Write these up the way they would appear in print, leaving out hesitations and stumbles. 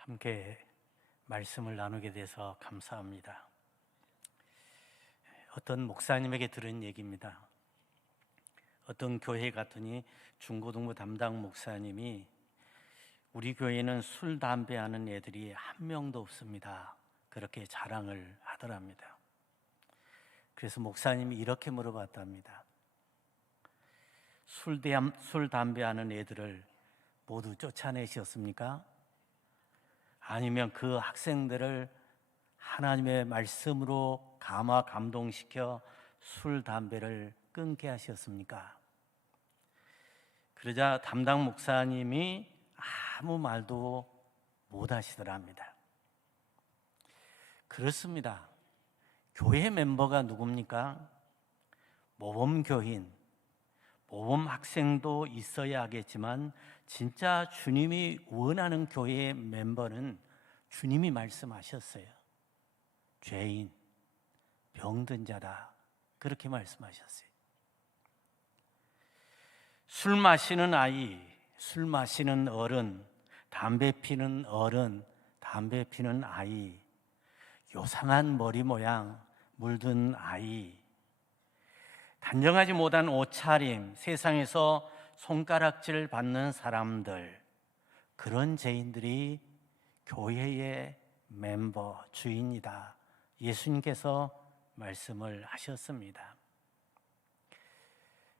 함께 말씀을 나누게 돼서 감사합니다. 어떤 목사님에게 들은 얘기입니다. 어떤 교회 갔더니 중고등부 담당 목사님이 우리 교회는 술, 담배 하는 애들이 한 명도 없습니다. 그렇게 자랑을 하더랍니다. 그래서 목사님이 이렇게 물어봤답니다. 술, 담배 하는 애들을 모두 쫓아내셨습니까? 아니면 그 학생들을 하나님의 말씀으로 감동시켜 술, 담배를 끊게 하셨습니까? 그러자 담당 목사님이 아무 말도 못 하시더랍니다. 그렇습니다. 교회 멤버가 누굽니까? 모범교인, 모범 학생도 있어야 하겠지만 진짜 주님이 원하는 교회의 멤버는 주님이 말씀하셨어요. 죄인, 병든 자다. 그렇게 말씀하셨어요. 술 마시는 아이, 술 마시는 어른, 담배 피는 어른, 담배 피는 아이, 요상한 머리 모양 물든 아이, 단정하지 못한 옷차림, 세상에서 손가락질 받는 사람들, 그런 죄인들이 교회의 멤버, 주인이다. 예수님께서 말씀을 하셨습니다.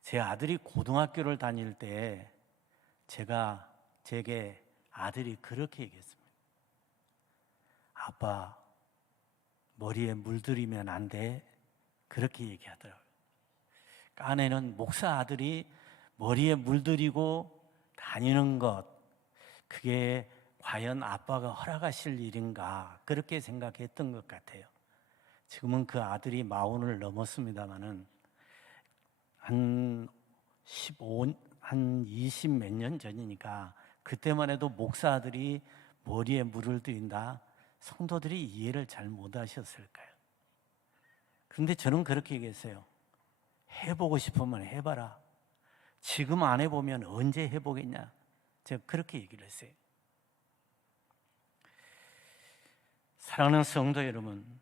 제 아들이 고등학교를 다닐 때 제게 아들이 그렇게 얘기했습니다. 아빠, 머리에 물들이면 안 돼. 그렇게 얘기하더라고요. 아내는 목사 아들이 머리에 물들이고 다니는 것, 그게 과연 아빠가 허락하실 일인가, 그렇게 생각했던 것 같아요. 지금은 그 아들이 40을 넘었습니다마는 한 20 몇 년 전이니까 그때만 해도 목사 아들이 머리에 물을 들인다, 성도들이 이해를 잘 못하셨을까요? 그런데 저는 그렇게 얘기했어요. 해보고 싶으면 해봐라. 지금 안 해보면 언제 해보겠냐. 제가 그렇게 얘기를 했어요. 사랑하는 성도 여러분,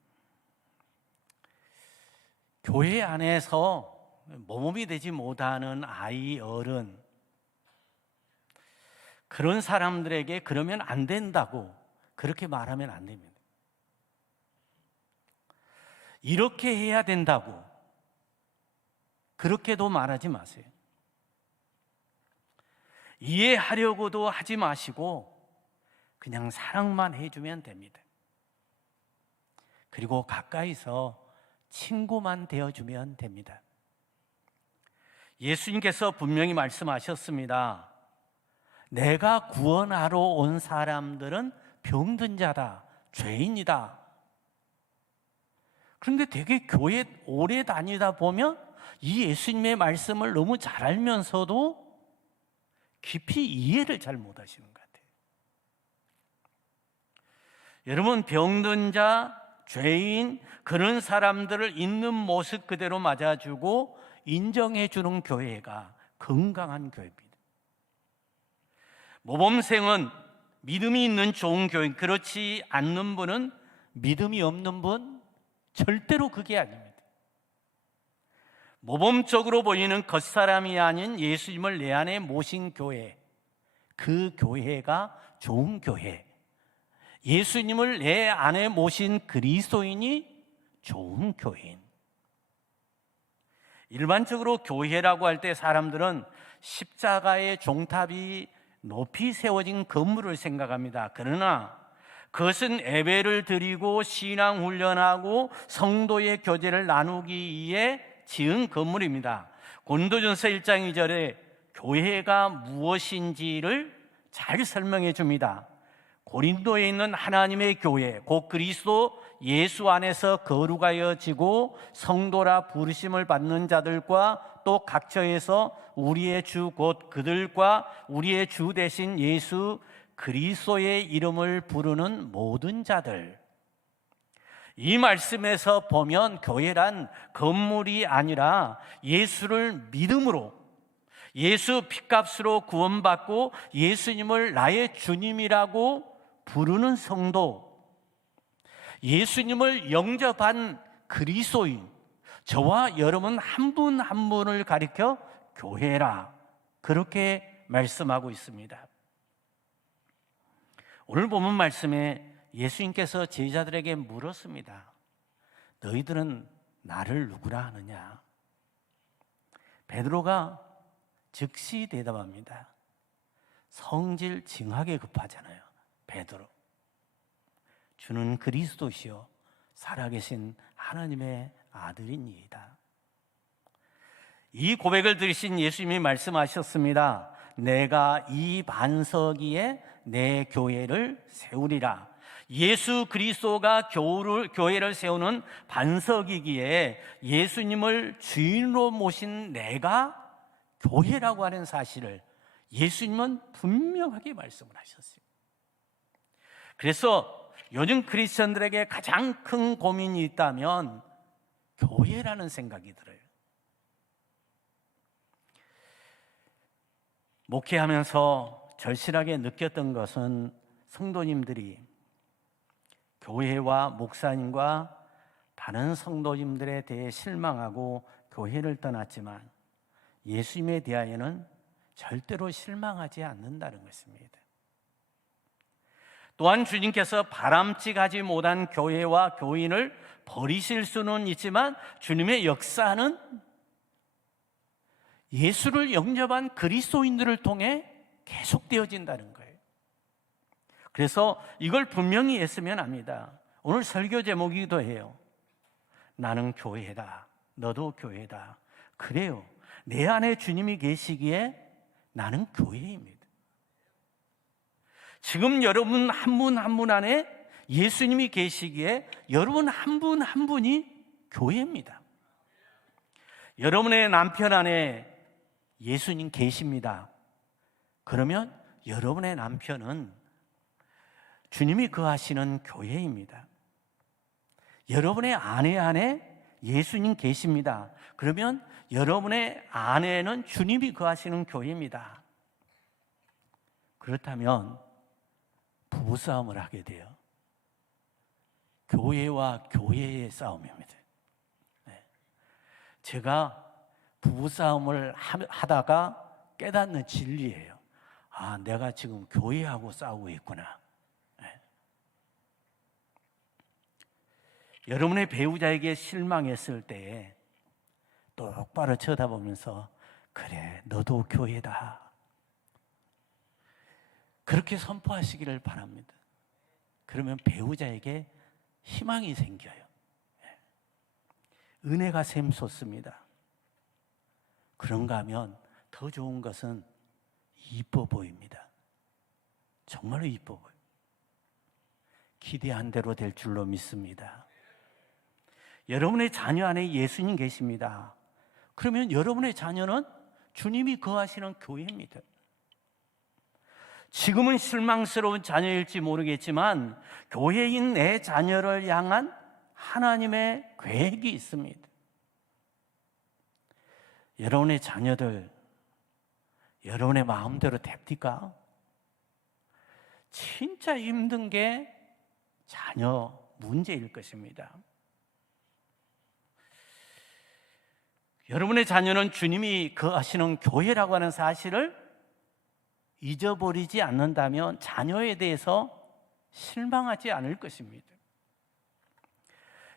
교회 안에서 모범이 되지 못하는 아이, 어른, 그런 사람들에게 그러면 안 된다고 그렇게 말하면 안 됩니다. 이렇게 해야 된다고 그렇게도 말하지 마세요. 이해하려고도 하지 마시고 그냥 사랑만 해주면 됩니다. 그리고 가까이서 친구만 되어주면 됩니다. 예수님께서 분명히 말씀하셨습니다. 내가 구원하러 온 사람들은 병든 자다, 죄인이다. 그런데 되게 교회 오래 다니다 보면 이 예수님의 말씀을 너무 잘 알면서도 깊이 이해를 잘 못하시는 것 같아요. 여러분, 병든 자, 죄인, 그런 사람들을 있는 모습 그대로 맞아주고 인정해 주는 교회가 건강한 교회입니다. 모범생은 믿음이 있는 좋은 교인, 그렇지 않는 분은 믿음이 없는 분, 절대로 그게 아닙니다. 모범적으로 보이는 겉사람이 아닌 예수님을 내 안에 모신 교회, 그 교회가 좋은 교회, 예수님을 내 안에 모신 그리스도인이 좋은 교인. 일반적으로 교회라고 할 때 사람들은 십자가의 종탑이 높이 세워진 건물을 생각합니다. 그러나 그것은 예배를 드리고 신앙 훈련하고 성도의 교제를 나누기 위해 지은 건물입니다. 고린도전서 1장 2절에 교회가 무엇인지를 잘 설명해 줍니다. 고린도에 있는 하나님의 교회, 곧 그리스도 예수 안에서 거룩하여지고 성도라 부르심을 받는 자들과 또 각처에서 우리의 주 곧 그들과 우리의 주 대신 예수 그리스도의 이름을 부르는 모든 자들. 이 말씀에서 보면 교회란 건물이 아니라 예수를 믿음으로, 예수 핏값으로 구원받고 예수님을 나의 주님이라고 부르는 성도, 예수님을 영접한 그리스도인, 저와 여러분 한 분 한 분을 가리켜 교회라, 그렇게 말씀하고 있습니다. 오늘 본문 말씀에 예수님께서 제자들에게 물었습니다. 너희들은 나를 누구라 하느냐? 베드로가 즉시 대답합니다. 성질 징하게 급하잖아요. 베드로, 주는 그리스도시요 살아계신 하나님의 아들이니이다. 이 고백을 들으신 예수님이 말씀하셨습니다. 내가 이 반석 위에 내 교회를 세우리라. 예수 그리스도가 교회를 세우는 반석이기에 예수님을 주인으로 모신 내가 교회라고 하는 사실을 예수님은 분명하게 말씀을 하셨어요. 그래서 요즘 크리스천들에게 가장 큰 고민이 있다면 교회라는 생각이 들어요. 목회하면서 절실하게 느꼈던 것은 성도님들이 교회와 목사님과 다른 성도님들에 대해 실망하고 교회를 떠났지만 예수님에 대하여는 절대로 실망하지 않는다는 것입니다. 또한 주님께서 바람직하지 못한 교회와 교인을 버리실 수는 있지만 주님의 역사는 예수를 영접한 그리스도인들을 통해 계속되어진다는 거예요. 그래서 이걸 분명히 했으면 합니다. 오늘 설교 제목이기도 해요. 나는 교회다. 너도 교회다. 그래요. 내 안에 주님이 계시기에 나는 교회입니다. 지금 여러분 한 분 한 분 안에 예수님이 계시기에 여러분 한 분 한 분이 교회입니다. 여러분의 남편 안에 예수님 계십니다. 그러면 여러분의 남편은 주님이 거하시는 교회입니다. 여러분의 아내 안에 예수님 계십니다. 그러면 여러분의 아내는 주님이 거하시는 교회입니다. 그렇다면 부부싸움을 하게 돼요. 교회와 교회의 싸움입니다. 제가 부부싸움을 하다가 깨닫는 진리예요. 아, 내가 지금 교회하고 싸우고 있구나. 여러분의 배우자에게 실망했을 때 똑바로 쳐다보면서 그래, 너도 교회다. 그렇게 선포하시기를 바랍니다. 그러면 배우자에게 희망이 생겨요. 은혜가 샘솟습니다. 그런가 하면 더 좋은 것은 이뻐 보입니다. 정말로 이뻐 보여요. 기대한 대로 될 줄로 믿습니다. 여러분의 자녀 안에 예수님 계십니다. 그러면 여러분의 자녀는 주님이 거하시는 교회입니다. 지금은 실망스러운 자녀일지 모르겠지만 교회인 내 자녀를 향한 하나님의 계획이 있습니다. 여러분의 자녀들 여러분의 마음대로 됩니까? 진짜 힘든 게 자녀 문제일 것입니다. 여러분의 자녀는 주님이 거하시는 교회라고 하는 사실을 잊어버리지 않는다면 자녀에 대해서 실망하지 않을 것입니다.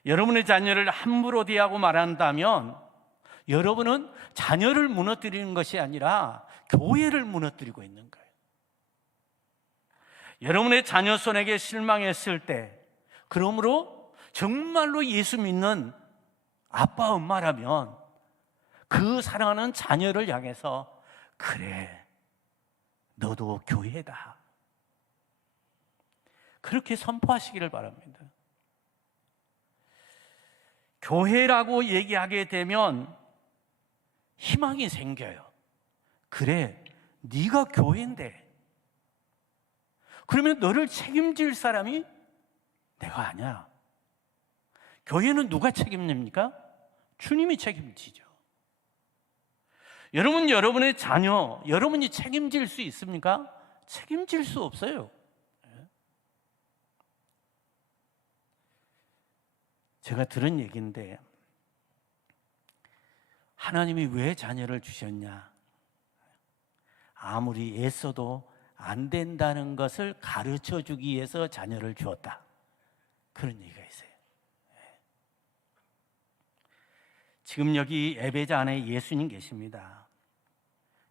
여러분의 자녀를 함부로 대하고 말한다면 여러분은 자녀를 무너뜨리는 것이 아니라 교회를 무너뜨리고 있는 거예요. 여러분의 자녀 손에게 실망했을 때, 그러므로 정말로 예수 믿는 아빠 엄마라면 그 사랑하는 자녀를 향해서 그래, 너도 교회다, 그렇게 선포하시기를 바랍니다. 교회라고 얘기하게 되면 희망이 생겨요. 그래, 네가 교회인데 그러면 너를 책임질 사람이 내가 아니야. 교회는 누가 책임집니까? 주님이 책임지죠. 여러분, 여러분의 자녀 여러분이 책임질 수 있습니까? 책임질 수 없어요. 제가 들은 얘기인데, 하나님이 왜 자녀를 주셨냐? 아무리 애써도 안 된다는 것을 가르쳐 주기 위해서 자녀를 주었다. 그런 얘기가 있어요. 지금 여기 예배자 안에 예수님 계십니다.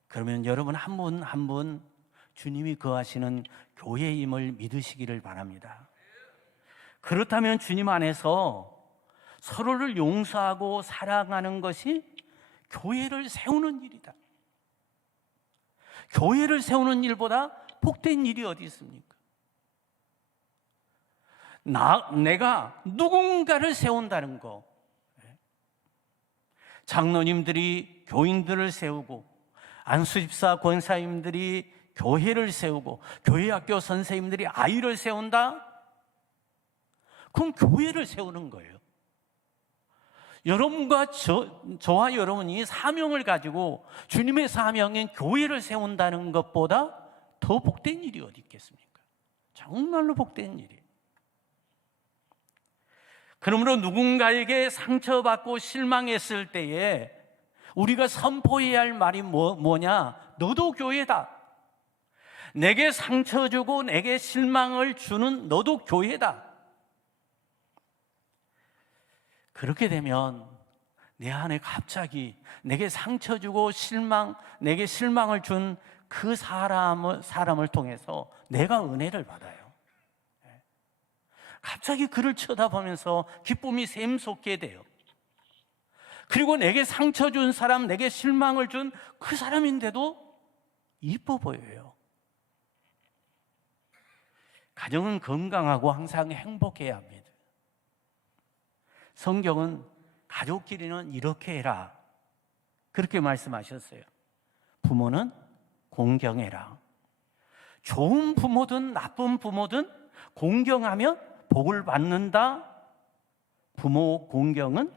그러면 여러분 한 분 한 분 주님이 거하시는 교회임을 믿으시기를 바랍니다. 그렇다면 주님 안에서 서로를 용서하고 사랑하는 것이 교회를 세우는 일이다. 교회를 세우는 일보다 복된 일이 어디 있습니까? 내가 누군가를 세운다는 거, 장로님들이 교인들을 세우고 안수집사 권사님들이 교회를 세우고 교회학교 선생님들이 아이를 세운다? 그럼 교회를 세우는 거예요. 여러분과 저와 여러분이 사명을 가지고 주님의 사명인 교회를 세운다는 것보다 더 복된 일이 어디 있겠습니까? 정말로 복된 일이에요. 그러므로 누군가에게 상처받고 실망했을 때에 우리가 선포해야 할 말이 뭐냐? 너도 교회다. 내게 상처 주고 내게 실망을 주는 너도 교회다. 그렇게 되면 내 안에 갑자기 내게 상처 주고 내게 실망을 준 그 사람을 통해서 내가 은혜를 받아요. 갑자기 그를 쳐다보면서 기쁨이 샘솟게 돼요. 그리고 내게 상처 준 사람, 내게 실망을 준 그 사람인데도 이뻐 보여요. 가정은 건강하고 항상 행복해야 합니다. 성경은 가족끼리는 이렇게 해라, 그렇게 말씀하셨어요. 부모는 공경해라. 좋은 부모든 나쁜 부모든 공경하면 복을 받는다. 부모 공경은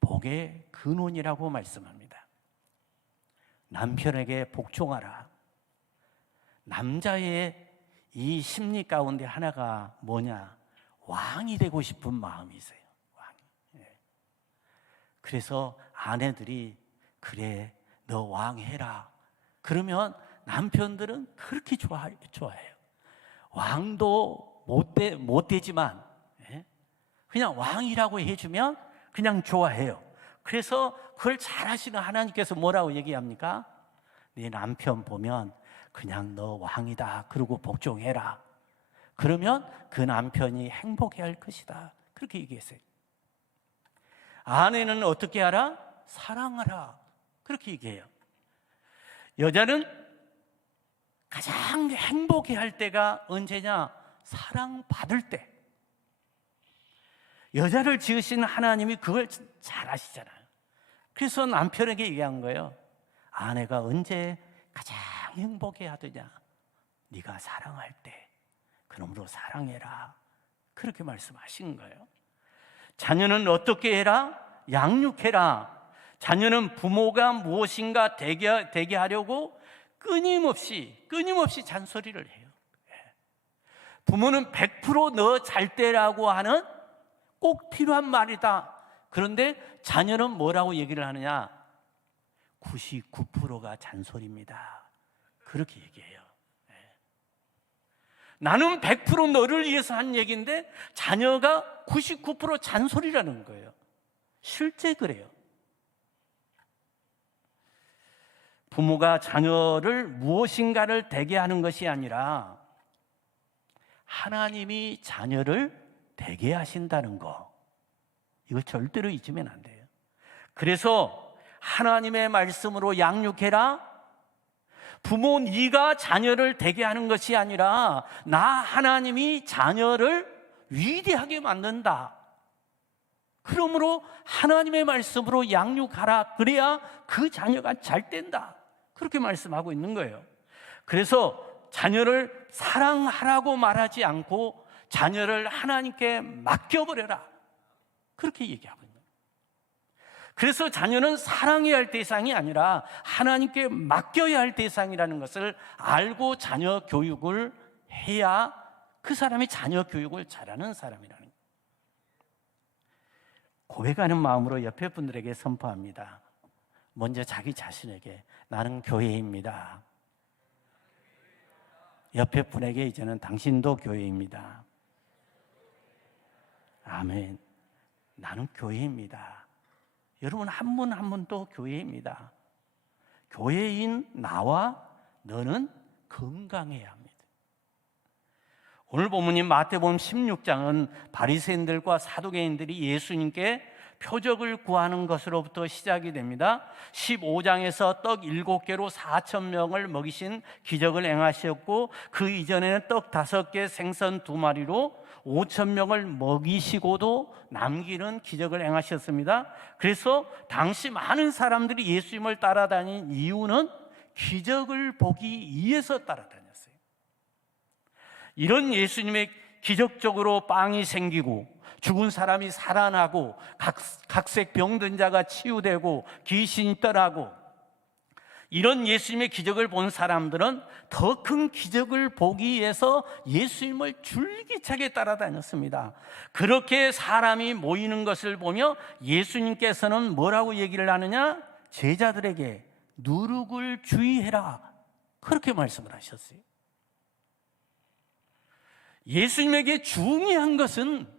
복의 근원이라고 말씀합니다. 남편에게 복종하라. 남자의 이 심리 가운데 하나가 뭐냐? 왕이 되고 싶은 마음이 있어요. 그래서 아내들이 그래 너 왕해라 그러면 남편들은 그렇게 좋아해요. 왕도 못 되지만 그냥 왕이라고 해주면 그냥 좋아해요. 그래서 그걸 잘하시는 하나님께서 뭐라고 얘기합니까? 네 남편 보면 그냥 너 왕이다 그러고 복종해라. 그러면 그 남편이 행복해할 것이다. 그렇게 얘기했어요. 아내는 어떻게 하라? 사랑하라. 그렇게 얘기해요. 여자는 가장 행복해할 때가 언제냐? 사랑받을 때. 여자를 지으신 하나님이 그걸 잘 아시잖아요. 그래서 남편에게 얘기한 거예요. 아내가 언제 가장 행복해하더냐? 네가 사랑할 때. 그러므로 사랑해라. 그렇게 말씀하신 거예요. 자녀는 어떻게 해라? 양육해라. 자녀는 부모가 무엇인가 되게 하려고 끊임없이 잔소리를 해요. 부모는 100% 너 잘 때라고 하는 꼭 필요한 말이다. 그런데 자녀는 뭐라고 얘기를 하느냐? 99%가 잔소리입니다. 그렇게 얘기해요. 나는 100% 너를 위해서 한 얘기인데 자녀가 99% 잔소리라는 거예요. 실제 그래요. 부모가 자녀를 무엇인가를 되게 하는 것이 아니라 하나님이 자녀를 되게 하신다는 거, 이거 절대로 잊으면 안 돼요. 그래서 하나님의 말씀으로 양육해라. 부모 네가 자녀를 되게 하는 것이 아니라 나 하나님이 자녀를 위대하게 만든다. 그러므로 하나님의 말씀으로 양육하라. 그래야 그 자녀가 잘 된다. 그렇게 말씀하고 있는 거예요. 그래서 자녀를 사랑하라고 말하지 않고 자녀를 하나님께 맡겨버려라. 그렇게 얘기하고 있는 거예요. 그래서 자녀는 사랑해야 할 대상이 아니라 하나님께 맡겨야 할 대상이라는 것을 알고 자녀 교육을 해야 그 사람이 자녀 교육을 잘하는 사람이라는 거예요. 고백하는 마음으로 옆에 분들에게 선포합니다. 먼저 자기 자신에게 나는 교회입니다. 옆에 분에게 이제는 당신도 교회입니다. 아멘. 나는 교회입니다. 여러분 한 분 한 분도 교회입니다. 교회인 나와 너는 건강해야 합니다. 오늘 본문인 마태복음 16장은 바리새인들과 사두개인들이 예수님께 표적을 구하는 것으로부터 시작이 됩니다. 15장에서 떡 7개로 4,000명을 먹이신 기적을 행하셨고, 그 이전에는 떡 5개, 생선 2마리로 5,000명을 먹이시고도 남기는 기적을 행하셨습니다. 그래서 당시 많은 사람들이 예수님을 따라다닌 이유는 기적을 보기 위해서 따라다녔어요. 이런 예수님의 기적적으로 빵이 생기고 죽은 사람이 살아나고 각색 병든 자가 치유되고 귀신이 떠나고, 이런 예수님의 기적을 본 사람들은 더 큰 기적을 보기 위해서 예수님을 줄기차게 따라다녔습니다. 그렇게 사람이 모이는 것을 보며 예수님께서는 뭐라고 얘기를 하느냐? 제자들에게 누룩을 주의해라, 그렇게 말씀을 하셨어요. 예수님에게 중요한 것은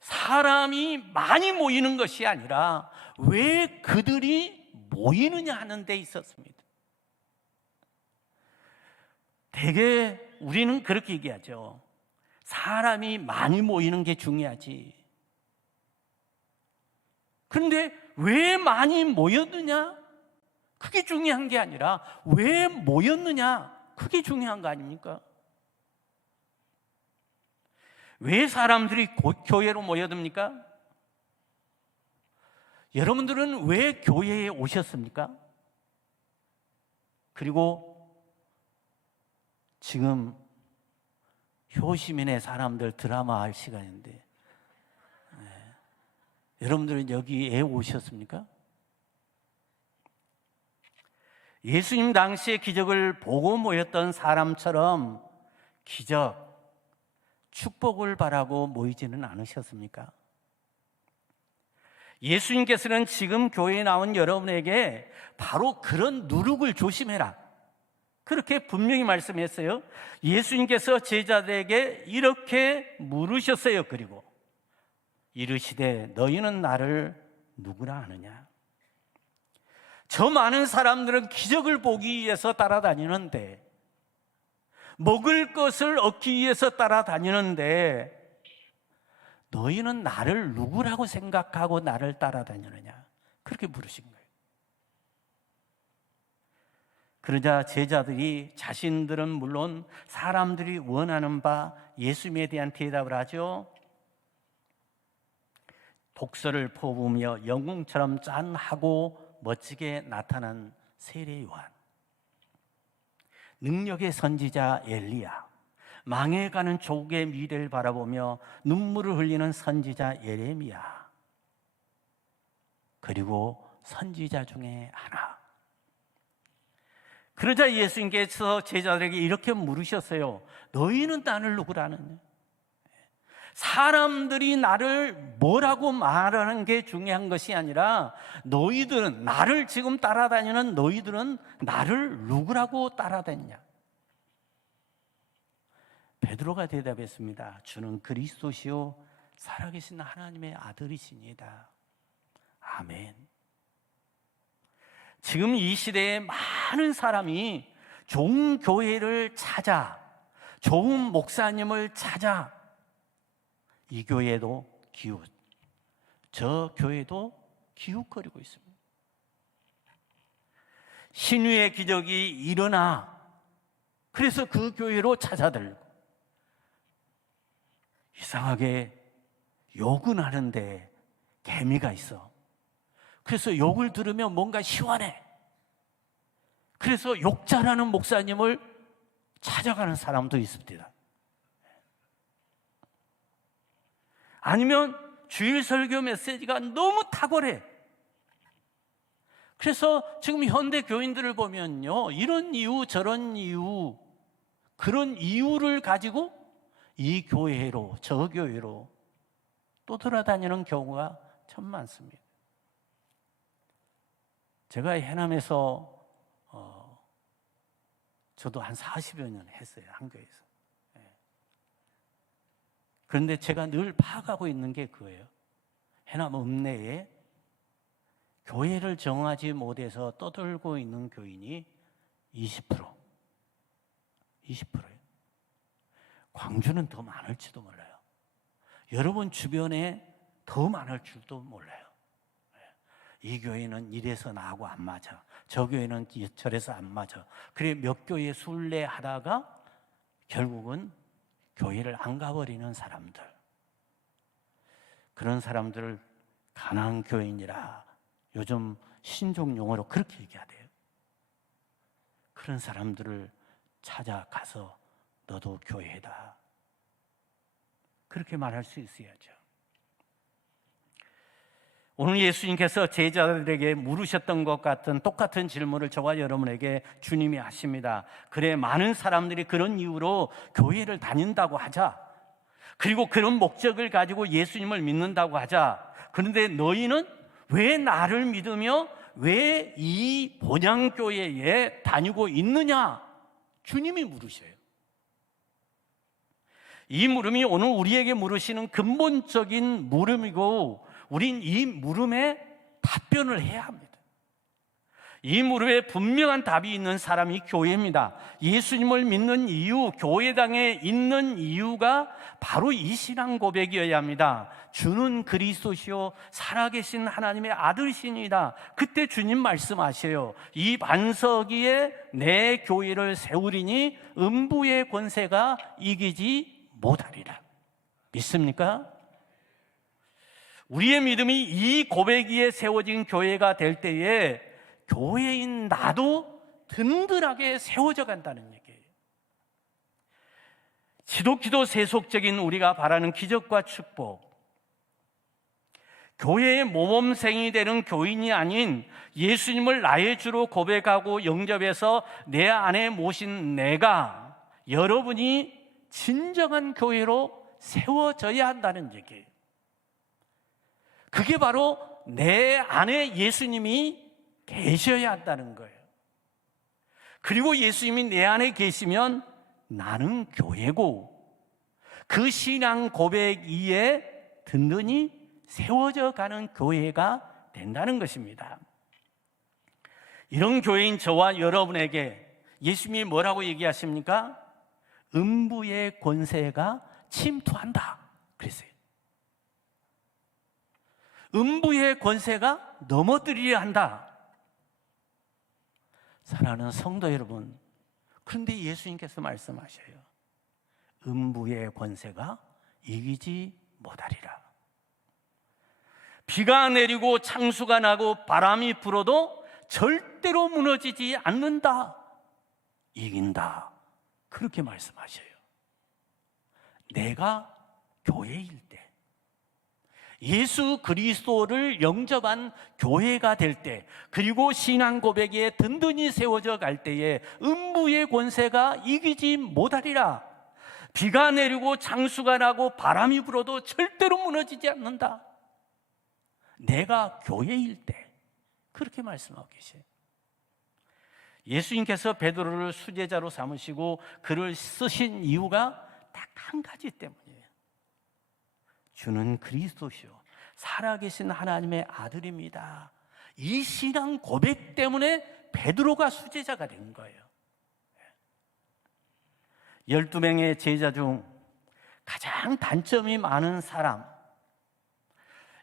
사람이 많이 모이는 것이 아니라 왜 그들이 모이느냐 하는 데 있었습니다. 대개 우리는 그렇게 얘기하죠. 사람이 많이 모이는 게 중요하지. 그런데 왜 많이 모였느냐? 그게 중요한 게 아니라 왜 모였느냐? 그게 중요한 거 아닙니까? 왜 사람들이 교회로 모여듭니까? 여러분들은 왜 교회에 오셨습니까? 그리고 지금 효시민의 사람들 드라마 할 시간인데, 여러분들은 여기에 오셨습니까? 예수님 당시의 기적을 보고 모였던 사람처럼 기적, 축복을 바라고 모이지는 않으셨습니까? 예수님께서는 지금 교회에 나온 여러분에게 바로 그런 누룩을 조심해라, 그렇게 분명히 말씀했어요. 예수님께서 제자들에게 이렇게 물으셨어요. 그리고 이르시되 너희는 나를 누구라 하느냐? 저 많은 사람들은 기적을 보기 위해서 따라다니는데, 먹을 것을 얻기 위해서 따라다니는데, 너희는 나를 누구라고 생각하고 나를 따라다니느냐? 그렇게 물으신 거예요. 그러자 제자들이 자신들은 물론 사람들이 원하는 바 예수님에 대한 대답을 하죠. 독서를 퍼부으며 영웅처럼 짠하고 멋지게 나타난 세례 요한, 능력의 선지자 엘리야, 망해가는 조국의 미래를 바라보며 눈물을 흘리는 선지자 예레미야, 그리고 선지자 중에 하나. 그러자 예수님께서 제자들에게 이렇게 물으셨어요. 너희는 나를 누구라느냐? 사람들이 나를 뭐라고 말하는 게 중요한 것이 아니라, 너희들은, 나를 지금 따라다니는 너희들은 나를 누구라고 따라다니냐? 베드로가 대답했습니다. 주는 그리스도시요 살아계신 하나님의 아들이시니다. 아멘. 지금 이 시대에 많은 사람이 좋은 교회를 찾아, 좋은 목사님을 찾아, 이 교회도 기웃, 저 교회도 기웃거리고 있습니다. 신유의 기적이 일어나, 그래서 그 교회로 찾아들고, 이상하게 욕은 하는데 개미가 있어. 그래서 욕을 들으면 뭔가 시원해. 그래서 욕 잘하는 목사님을 찾아가는 사람도 있습니다. 아니면 주일 설교 메시지가 너무 탁월해. 그래서 지금 현대 교인들을 보면요, 이런 이유 저런 이유, 그런 이유를 가지고 이 교회로 저 교회로 떠돌아다니는 경우가 참 많습니다. 제가 해남에서 저도 한 40여 년 했어요, 한교에서. 그런데 제가 늘 파악하고 있는 게 그거예요. 해남 읍내에 교회를 정하지 못해서 떠돌고 있는 교인이 20%예요. 광주는 더 많을지도 몰라요. 여러분 주변에 더 많을 줄도 몰라요. 이 교회는 이래서 나하고 안 맞아, 저 교회는 저래서 안 맞아. 그래 몇 교회 순례하다가 결국은 교회를 안 가버리는 사람들, 그런 사람들을 가난 교인이라 요즘 신종 용어로 그렇게 얘기하대요. 그런 사람들을 찾아가서 너도 교회다, 그렇게 말할 수 있어야죠. 오늘 예수님께서 제자들에게 물으셨던 것 같은 똑같은 질문을 저와 여러분에게 주님이 하십니다. 그래, 많은 사람들이 그런 이유로 교회를 다닌다고 하자, 그리고 그런 목적을 가지고 예수님을 믿는다고 하자. 그런데 너희는 왜 나를 믿으며 왜 이 본향교회에 다니고 있느냐? 주님이 물으셔요. 이 물음이 오늘 우리에게 물으시는 근본적인 물음이고, 우린 이 물음에 답변을 해야 합니다. 이 물음에 분명한 답이 있는 사람이 교회입니다. 예수님을 믿는 이유, 교회당에 있는 이유가 바로 이 신앙 고백이어야 합니다. 주는 그리스도시요 살아계신 하나님의 아들이시니다. 그때 주님 말씀하셔요. 이 반석 위에 내 교회를 세우리니 음부의 권세가 이기지 못하리라. 믿습니까? 우리의 믿음이 이 고백 위에 세워진 교회가 될 때에 교회인 나도 든든하게 세워져 간다는 얘기예요. 지독히도 세속적인 우리가 바라는 기적과 축복, 교회의 모범생이 되는 교인이 아닌 예수님을 나의 주로 고백하고 영접해서 내 안에 모신 내가, 여러분이 진정한 교회로 세워져야 한다는 얘기예요. 그게 바로 내 안에 예수님이 계셔야 한다는 거예요. 그리고 예수님이 내 안에 계시면 나는 교회고, 그 신앙 고백 위에 든든히 세워져 가는 교회가 된다는 것입니다. 이런 교회인 저와 여러분에게 예수님이 뭐라고 얘기하십니까? 음부의 권세가 침투한다 그랬어요. 음부의 권세가 넘어뜨리려 한다. 사랑하는 성도 여러분, 그런데 예수님께서 말씀하셔요. 음부의 권세가 이기지 못하리라. 비가 내리고 창수가 나고 바람이 불어도 절대로 무너지지 않는다. 이긴다. 그렇게 말씀하셔요. 내가 교회일 때, 예수 그리스도를 영접한 교회가 될 때, 그리고 신앙 고백에 든든히 세워져 갈 때에 음부의 권세가 이기지 못하리라. 비가 내리고 창수가 나고 바람이 불어도 절대로 무너지지 않는다. 내가 교회일 때, 그렇게 말씀하고 계세요. 예수님께서 베드로를 수제자로 삼으시고 그를 쓰신 이유가 딱 한 가지 때문이에요. 주는 그리스도시요 살아계신 하나님의 아들입니다. 이 신앙 고백 때문에 베드로가 수제자가 된 거예요. 12명의 제자 중 가장 단점이 많은 사람,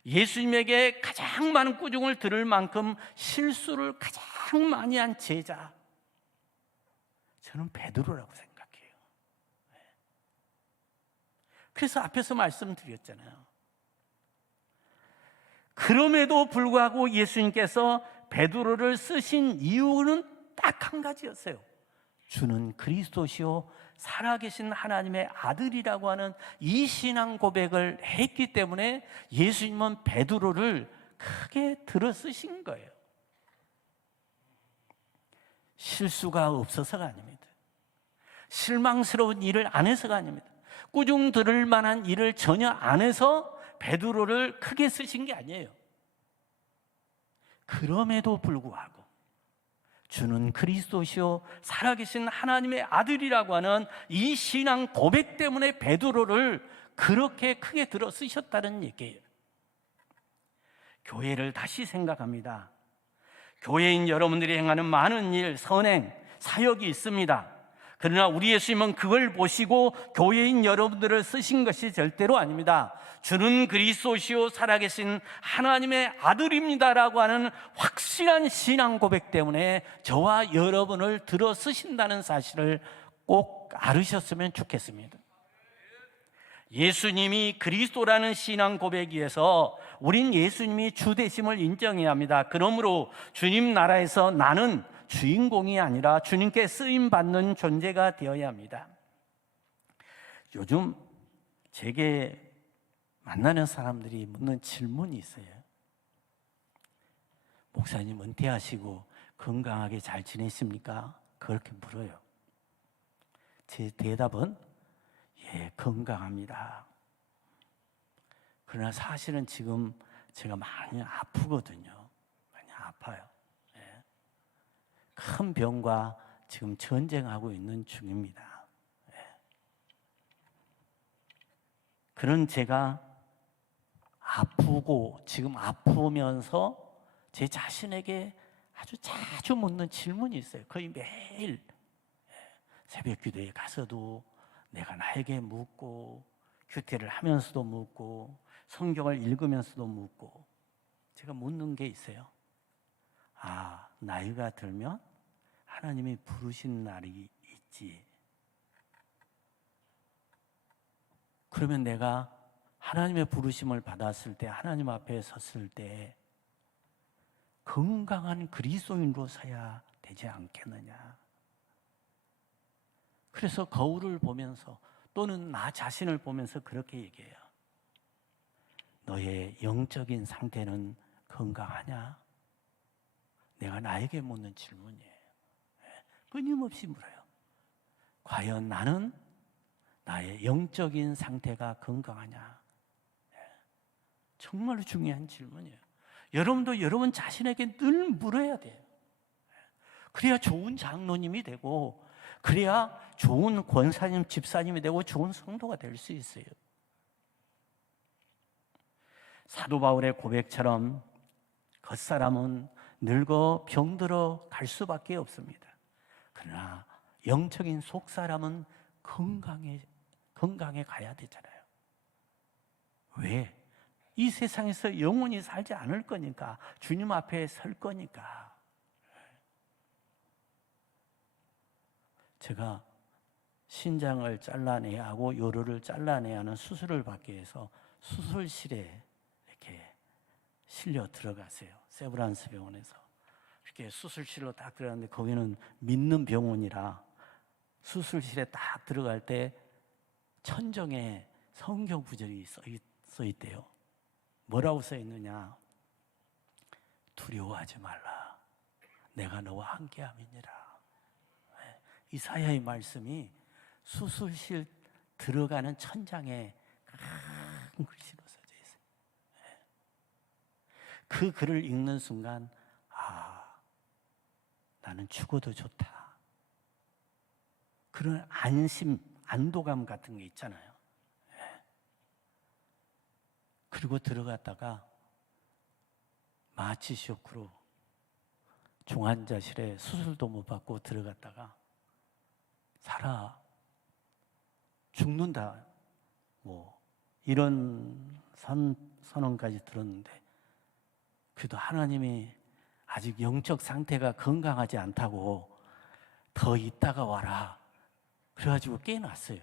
예수님에게 가장 많은 꾸중을 들을 만큼 실수를 가장 많이 한 제자, 저는 베드로라고 생각해요. 그래서 앞에서 말씀드렸잖아요. 그럼에도 불구하고 예수님께서 베드로를 쓰신 이유는 딱 한 가지였어요. 주는 그리스도시요 살아계신 하나님의 아들이라고 하는 이 신앙 고백을 했기 때문에 예수님은 베드로를 크게 들어 쓰신 거예요. 실수가 없어서가 아닙니다. 실망스러운 일을 안 해서가 아닙니다. 꾸중 들을 만한 일을 전혀 안 해서 베드로를 크게 쓰신 게 아니에요. 그럼에도 불구하고 주는 그리스도시요 살아계신 하나님의 아들이라고 하는 이 신앙 고백 때문에 베드로를 그렇게 크게 들어 쓰셨다는 얘기예요. 교회를 다시 생각합니다. 교회인 여러분들이 행하는 많은 일, 선행, 사역이 있습니다. 그러나 우리 예수님은 그걸 보시고 교회인 여러분들을 쓰신 것이 절대로 아닙니다. 주는 그리스도시요 살아계신 하나님의 아들입니다라고 하는 확실한 신앙 고백 때문에 저와 여러분을 들어 쓰신다는 사실을 꼭 알으셨으면 좋겠습니다. 예수님이 그리스도라는 신앙 고백 위에서 우린 예수님이 주 되심을 인정해야 합니다. 그러므로 주님 나라에서 나는 주인공이 아니라 주님께 쓰임받는 존재가 되어야 합니다. 요즘 제게 만나는 사람들이 묻는 질문이 있어요. 목사님 은퇴하시고 건강하게 잘 지내십니까? 그렇게 물어요. 제 대답은 예, 건강합니다. 그러나 사실은 지금 제가 많이 아프거든요. 많이 아파요. 예. 큰 병과 지금 전쟁하고 있는 중입니다. 예. 그런 제가 아프고 지금 아프면서 제 자신에게 아주 자주 묻는 질문이 있어요. 거의 매일 새벽 기도에 가서도 내가 나에게 묻고 규태를 하면서도 묻고 성경을 읽으면서도 묻고 제가 묻는 게 있어요. 아, 나이가 들면 하나님이 부르신 날이 있지. 그러면 내가 하나님의 부르심을 받았을 때, 하나님 앞에 섰을 때 건강한 그리스도인으로 서야 되지 않겠느냐. 그래서 거울을 보면서 또는 나 자신을 보면서 그렇게 얘기해요. 너의 영적인 상태는 건강하냐? 내가 나에게 묻는 질문이에요. 끊임없이 물어요. 과연 나는 나의 영적인 상태가 건강하냐? 정말로 중요한 질문이에요. 여러분도 여러분 자신에게 늘 물어야 돼요. 그래야 좋은 장로님이 되고, 그래야 좋은 권사님, 집사님이 되고 좋은 성도가 될 수 있어요. 사도 바울의 고백처럼 겉사람은 늙어 병들어 갈 수밖에 없습니다. 그러나 영적인 속사람은 건강해 가야 되잖아요. 왜? 이 세상에서 영원히 살지 않을 거니까, 주님 앞에 설 거니까. 제가 신장을 잘라내야 하고 요로를 잘라내야 하는 수술을 받기 위해서 수술실에 이렇게 실려 들어갔어요. 세브란스 병원에서. 이렇게 수술실로 딱 들어갔는데 거기는 믿는 병원이라 수술실에 딱 들어갈 때 천정에 성경 구절이 써 있대요. 뭐라고 써 있느냐? 두려워하지 말라. 내가 너와 함께함이니라. 이사야의 말씀이 수술실 들어가는 천장에 큰 글씨로 써져 있어요. 그 글을 읽는 순간, 아, 나는 죽어도 좋다. 그런 안심, 안도감 같은 게 있잖아요. 그리고 들어갔다가 마취 쇼크로 중환자실에 수술도 못 받고 들어갔다가 죽는다, 뭐 이런 선언까지 들었는데, 그래도 하나님이 아직 영적 상태가 건강하지 않다고 더 있다가 와라 그래가지고 깨어났어요.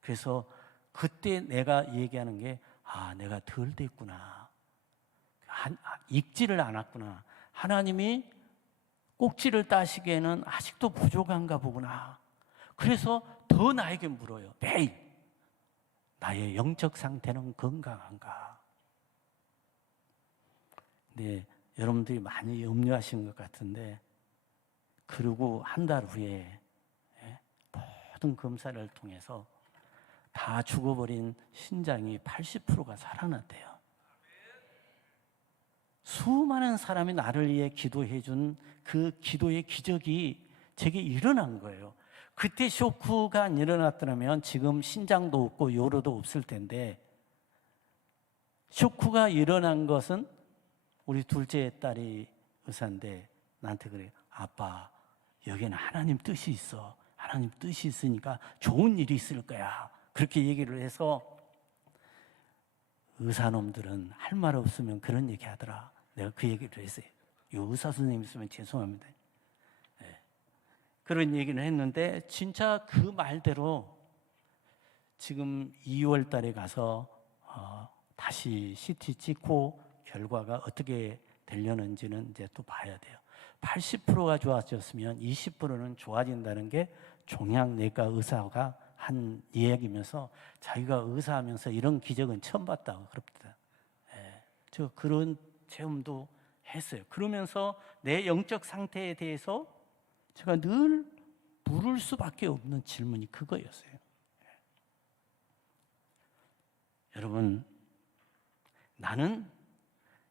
그래서 그때 내가 얘기하는 게, 아, 내가 덜 됐구나, 읽지를 않았구나, 하나님이 꼭지를 따시기에는 아직도 부족한가 보구나. 그래서 더 나에게 물어요. 매일 나의 영적 상태는 건강한가? 근데 여러분들이 많이 염려하신 것 같은데, 그리고 한 달 후에 모든 검사를 통해서 다 죽어버린 신장이 80%가 살아났대요. 수많은 사람이 나를 위해 기도해 준 그 기도의 기적이 제게 일어난 거예요. 그때 쇼크가 안 일어났더라면 지금 신장도 없고 요로도 없을 텐데, 쇼크가 일어난 것은 우리 둘째 딸이 의사인데 나한테 그래요. 아빠, 여기는 하나님 뜻이 있어. 하나님 뜻이 있으니까 좋은 일이 있을 거야. 그렇게 얘기를 해서, 의사놈들은 할 말 없으면 그런 얘기 하더라. 내가 그 얘기를 했어요. 이 의사 선생님 있으면 죄송합니다. 네. 그런 얘기를 했는데 진짜 그 말대로 지금 2월 달에 가서 다시 CT 찍고 결과가 어떻게 되려는지는 이제 또 봐야 돼요. 80%가 좋아졌으면 20%는 좋아진다는 게 종양내과 의사가 한 이야기면서, 자기가 의사하면서 이런 기적은 처음 봤다고 그럽니다. 예, 저 그런 체험도 했어요. 그러면서 내 영적 상태에 대해서 제가 늘 물을 수밖에 없는 질문이 그거였어요. 여러분, 나는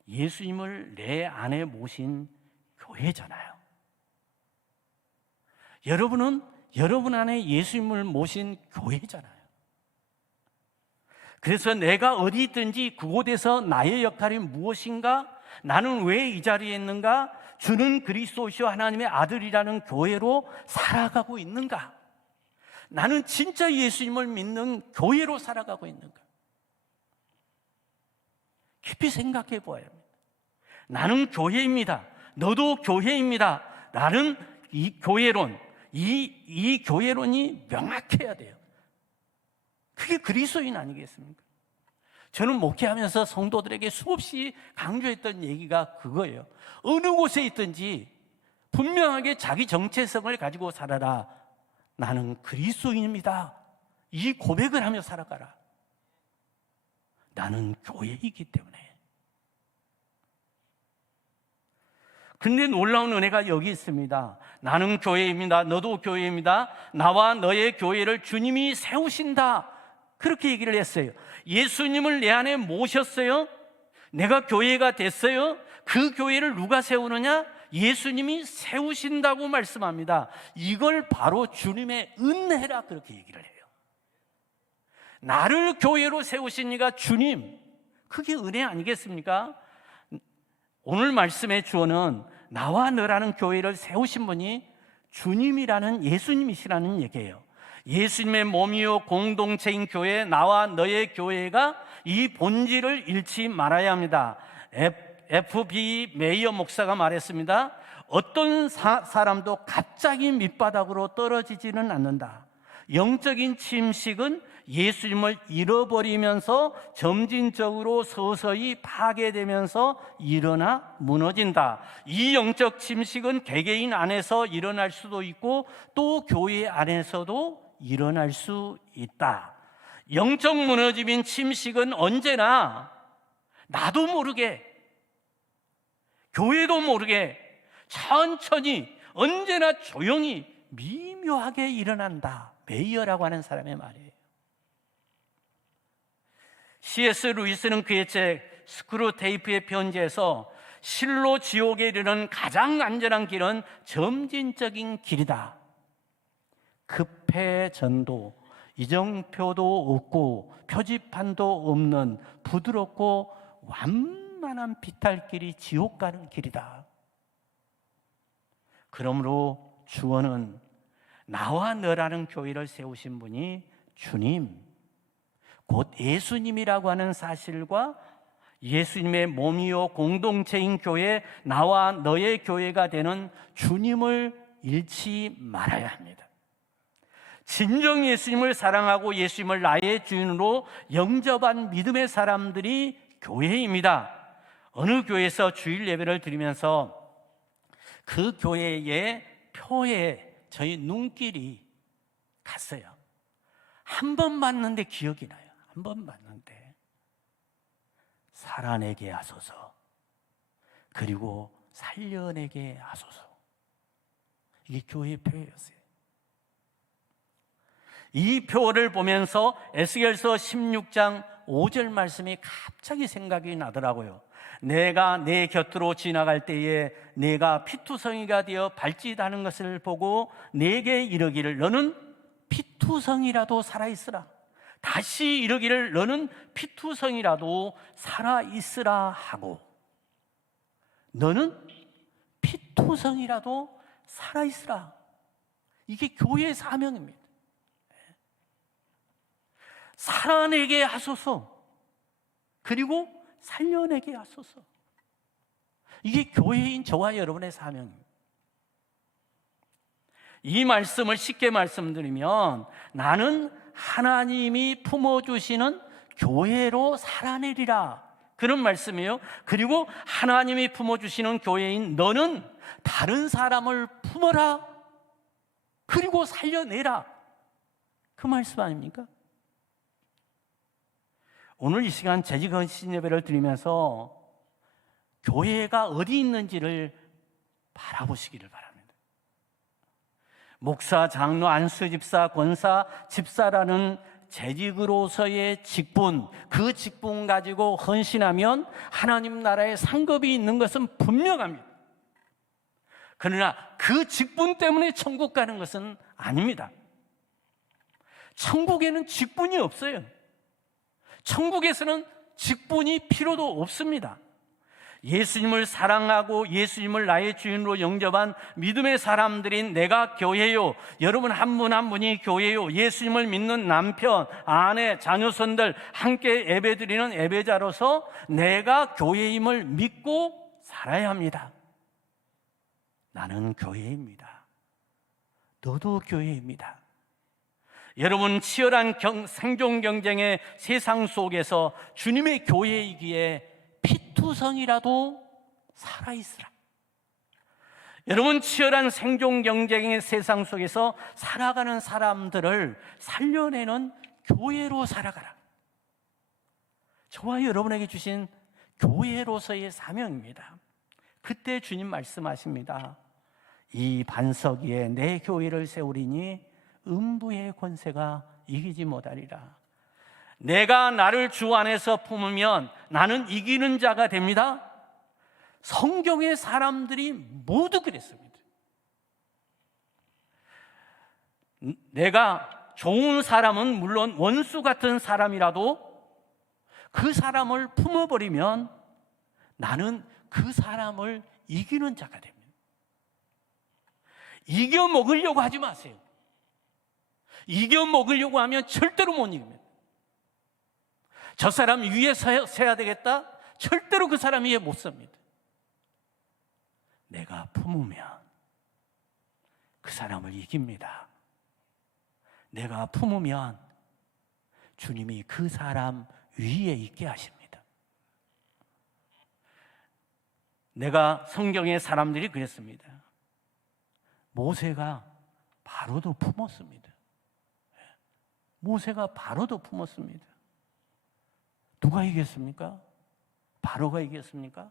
예수님을 내 안에 모신 교회잖아요. 여러분은 여러분 안에 예수님을 모신 교회잖아요. 그래서 내가 어디 있든지 그곳에서 나의 역할이 무엇인가, 나는 왜 이 자리에 있는가, 주는 그리스도시요 하나님의 아들이라는 교회로 살아가고 있는가, 나는 진짜 예수님을 믿는 교회로 살아가고 있는가, 깊이 생각해 보아야 합니다. 나는 교회입니다. 너도 교회입니다. 나는 이 교회론, 이 교회론이 명확해야 돼요. 그게 그리스도인 아니겠습니까? 저는 목회하면서 성도들에게 수없이 강조했던 얘기가 그거예요. 어느 곳에 있든지 분명하게 자기 정체성을 가지고 살아라. 나는 그리스도인입니다. 이 고백을 하며 살아가라. 나는 교회이기 때문에. 근데 놀라운 은혜가 여기 있습니다. 나는 교회입니다. 너도 교회입니다. 나와 너의 교회를 주님이 세우신다. 그렇게 얘기를 했어요. 예수님을 내 안에 모셨어요. 내가 교회가 됐어요. 그 교회를 누가 세우느냐? 예수님이 세우신다고 말씀합니다. 이걸 바로 주님의 은혜라 그렇게 얘기를 해요. 나를 교회로 세우신 이가 주님, 그게 은혜 아니겠습니까? 오늘 말씀의 주어는 나와 너라는 교회를 세우신 분이 주님이라는 예수님이시라는 얘기예요. 예수님의 몸이요 공동체인 교회, 나와 너의 교회가 이 본질을 잃지 말아야 합니다. F.B. 메이어 목사가 말했습니다. 어떤 사람도 갑자기 밑바닥으로 떨어지지는 않는다. 영적인 침식은 예수님을 잃어버리면서 점진적으로 서서히 파괴되면서 일어나 무너진다. 이 영적 침식은 개개인 안에서 일어날 수도 있고 또 교회 안에서도 일어날 수 있다. 영적 무너짐인 침식은 언제나 나도 모르게, 교회도 모르게 천천히, 언제나 조용히 미묘하게 일어난다. 메이어라고 하는 사람의 말이에요. C.S. 루이스는 그의 책 스크루테이프의 편지에서 실로 지옥에 이르는 가장 안전한 길은 점진적인 길이다. 급해 전도, 이정표도 없고 표지판도 없는 부드럽고 완만한 비탈길이 지옥 가는 길이다. 그러므로 주어는 나와 너라는 교회를 세우신 분이 주님, 곧 예수님이라고 하는 사실과 예수님의 몸이요 공동체인 교회, 나와 너의 교회가 되는 주님을 잃지 말아야 합니다. 진정 예수님을 사랑하고 예수님을 나의 주인으로 영접한 믿음의 사람들이 교회입니다. 어느 교회에서 주일 예배를 드리면서 그 교회의 표에 저희 눈길이 갔어요. 한 번 봤는데 기억이 나요. 한 번 봤는데 살아내게 하소서, 그리고 살려내게 하소서. 이게 교회의 표였어요. 이 표를 보면서 에스겔서 16장 5절 말씀이 갑자기 생각이 나더라고요. 내가 내 곁으로 지나갈 때에 내가 피투성이가 되어 발짓하는 것을 보고 내게 이르기를 너는 피투성이라도 살아있으라. 다시 이르기를 너는 피투성이라도 살아있으라 하고, 너는 피투성이라도 살아있으라. 이게 교회의 사명입니다. 살아내게 하소서, 그리고 살려내게 하소서. 이게 교회인 저와 여러분의 사명입니다. 이 말씀을 쉽게 말씀드리면, 나는 하나님이 품어주시는 교회로 살아내리라, 그런 말씀이에요. 그리고 하나님이 품어주시는 교회인 너는 다른 사람을 품어라, 그리고 살려내라, 그 말씀 아닙니까? 오늘 이 시간 재직헌신 예배를 드리면서 교회가 어디 있는지를 바라보시기를 바랍니다. 목사, 장로, 안수 집사, 권사, 집사라는 재직으로서의 직분, 그 직분 가지고 헌신하면 하나님 나라에 상급이 있는 것은 분명합니다. 그러나 그 직분 때문에 천국 가는 것은 아닙니다. 천국에는 직분이 없어요. 천국에서는 직분이 필요도 없습니다. 예수님을 사랑하고 예수님을 나의 주인으로 영접한 믿음의 사람들인 내가 교회요, 여러분 한 분 한 분이 교회요, 예수님을 믿는 남편, 아내, 자녀손들 함께 예배드리는 예배자로서 내가 교회임을 믿고 살아야 합니다. 나는 교회입니다. 너도 교회입니다. 여러분, 치열한 생존 경쟁의 세상 속에서 주님의 교회이기에 피투성이라도 살아있으라. 여러분, 치열한 생존 경쟁의 세상 속에서 살아가는 사람들을 살려내는 교회로 살아가라. 저와 여러분에게 주신 교회로서의 사명입니다. 그때 주님 말씀하십니다. 이 반석 위에 내 교회를 세우리니 음부의 권세가 이기지 못하리라. 내가 나를 주 안에서 품으면 나는 이기는 자가 됩니다. 성경의 사람들이 모두 그랬습니다. 내가 좋은 사람은 물론 원수 같은 사람이라도 그 사람을 품어버리면 나는 그 사람을 이기는 자가 됩니다. 이겨 먹으려고 하지 마세요. 이겨 먹으려고 하면 절대로 못 이깁니다. 저 사람 위에 서야 되겠다? 절대로 그 사람 위에 못 섭니다. 내가 품으면 그 사람을 이깁니다. 내가 품으면 주님이 그 사람 위에 있게 하십니다. 내가 성경의 사람들이 그랬습니다. 모세가 바로도 품었습니다. 모세가 바로도 품었습니다. 누가 이겼습니까? 바로가 이겼습니까?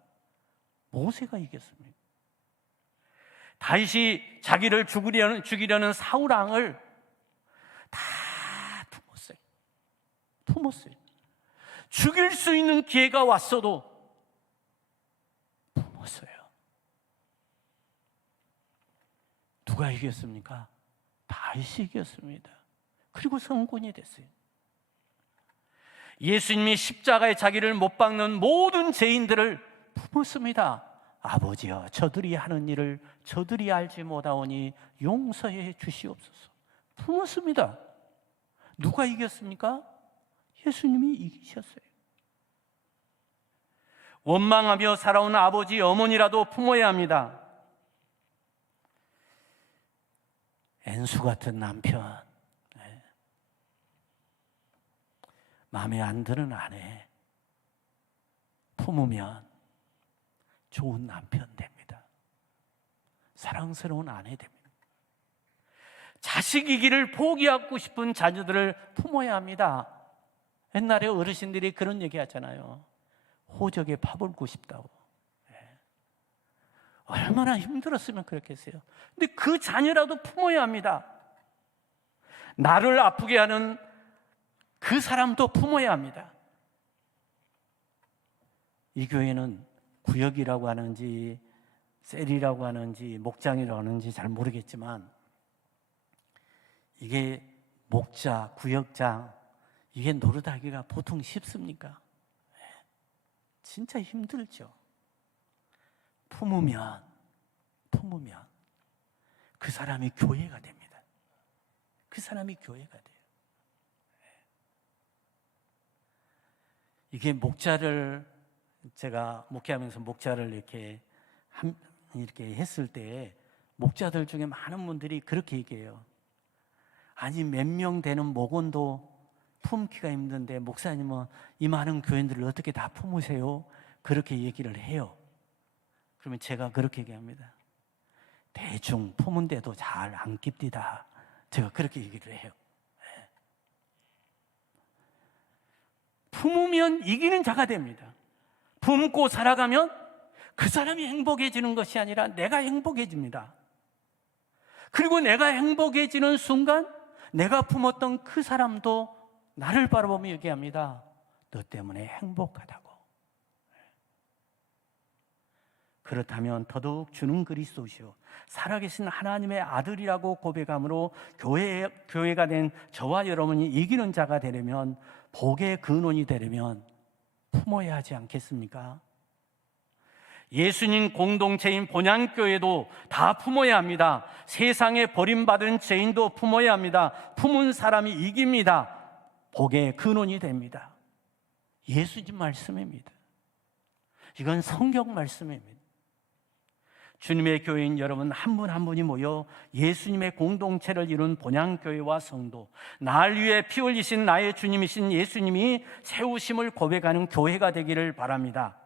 모세가 이겼습니다. 다윗이 자기를 죽이려는 사울 왕을 다 품었어요. 죽일 수 있는 기회가 왔어도 품었어요. 누가 이겼습니까? 다윗이 이겼습니다. 그리고 성군이 됐어요. 예수님이 십자가에 자기를 못 박는 모든 죄인들을 품었습니다. 아버지여, 저들이 하는 일을 저들이 알지 못하오니 용서해 주시옵소서. 품었습니다. 누가 이겼습니까? 예수님이 이기셨어요. 원망하며 살아온 아버지, 어머니라도 품어야 합니다. 엔수 같은 남편, 마음에 안 드는 아내 품으면 좋은 남편 됩니다. 사랑스러운 아내 됩니다. 자식이기를 포기하고 싶은 자녀들을 품어야 합니다. 옛날에 어르신들이 그런 얘기 하잖아요. 호적에 파벌고 싶다고. 얼마나 힘들었으면 그렇겠어요. 근데 그 자녀라도 품어야 합니다. 나를 아프게 하는 그 사람도 품어야 합니다. 이 교회는 구역이라고 하는지 셀이라고 하는지 목장이라고 하는지 잘 모르겠지만 이게 목자, 구역장 이게 노릇하기가 보통 쉽습니까? 진짜 힘들죠. 품으면 그 사람이 교회가 됩니다. 그 사람이 교회가 돼요. 이게 목자를 제가 목회하면서 목자를 이렇게 했을 때 목자들 중에 많은 분들이 그렇게 얘기해요. 아니 몇 명 되는 목원도 품기가 힘든데 목사님은 이 많은 교인들을 어떻게 다 품으세요? 그렇게 얘기를 해요. 그러면 제가 그렇게 얘기합니다. 대충 품은데도 잘 안 깁디다. 제가 그렇게 얘기를 해요. 품으면 이기는 자가 됩니다. 품고 살아가면 그 사람이 행복해지는 것이 아니라 내가 행복해집니다. 그리고 내가 행복해지는 순간 내가 품었던 그 사람도 나를 바라보며 얘기합니다. 너 때문에 행복하다고. 그렇다면 더더욱 주는 그리스도시요 살아계신 하나님의 아들이라고 고백함으로 교회가 된 저와 여러분이 이기는 자가 되려면, 복의 근원이 되려면 품어야 하지 않겠습니까? 예수님 공동체인 본향교회도 다 품어야 합니다. 세상에 버림받은 죄인도 품어야 합니다. 품은 사람이 이깁니다. 복의 근원이 됩니다. 예수님 말씀입니다. 이건 성경 말씀입니다. 주님의 교회인 여러분 한 분 한 분이 모여 예수님의 공동체를 이룬 본향교회와 성도, 날 위해 피 흘리신 나의 주님이신 예수님이 세우심을 고백하는 교회가 되기를 바랍니다.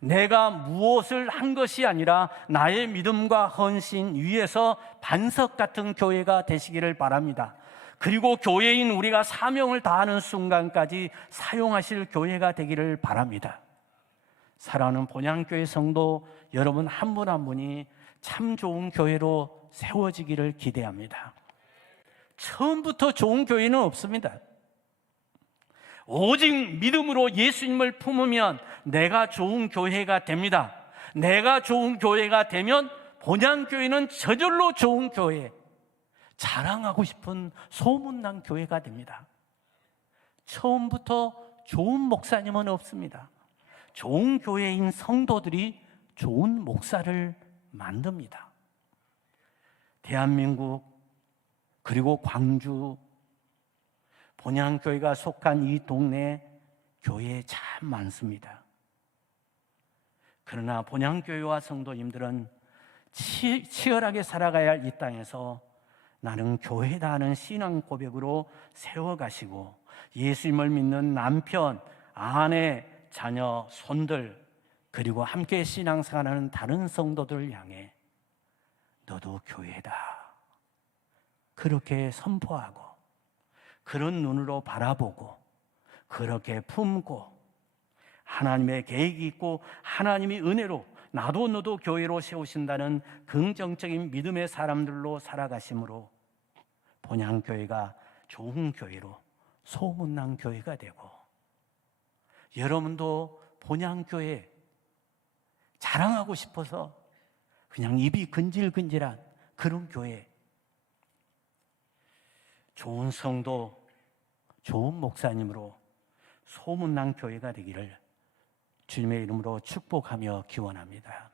내가 무엇을 한 것이 아니라 나의 믿음과 헌신 위에서 반석 같은 교회가 되시기를 바랍니다. 그리고 교회인 우리가 사명을 다하는 순간까지 사용하실 교회가 되기를 바랍니다. 사랑하는 본향교회 성도 여러분 한 분 한 분이 참 좋은 교회로 세워지기를 기대합니다. 처음부터 좋은 교회는 없습니다. 오직 믿음으로 예수님을 품으면 내가 좋은 교회가 됩니다. 내가 좋은 교회가 되면 본향교회는 저절로 좋은 교회, 자랑하고 싶은 소문난 교회가 됩니다. 처음부터 좋은 목사님은 없습니다. 좋은 교회인 성도들이 좋은 목사를 만듭니다. 대한민국 그리고 광주 본향교회가 속한 이 동네에 교회 참 많습니다. 그러나 본향교회와 성도님들은 치열하게 살아가야 할 이 땅에서 나는 교회다 하는 신앙 고백으로 세워가시고 예수님을 믿는 남편, 아내, 자녀, 손들 그리고 함께 신앙생활하는 다른 성도들을 향해 너도 교회다 그렇게 선포하고 그런 눈으로 바라보고 그렇게 품고 하나님의 계획이 있고 하나님이 은혜로 나도 너도 교회로 세우신다는 긍정적인 믿음의 사람들로 살아가심으로 본향교회가 좋은 교회로 소문난 교회가 되고 여러분도 본향교회 자랑하고 싶어서 그냥 입이 근질근질한 그런 교회, 좋은 성도, 좋은 목사님으로 소문난 교회가 되기를 주님의 이름으로 축복하며 기원합니다.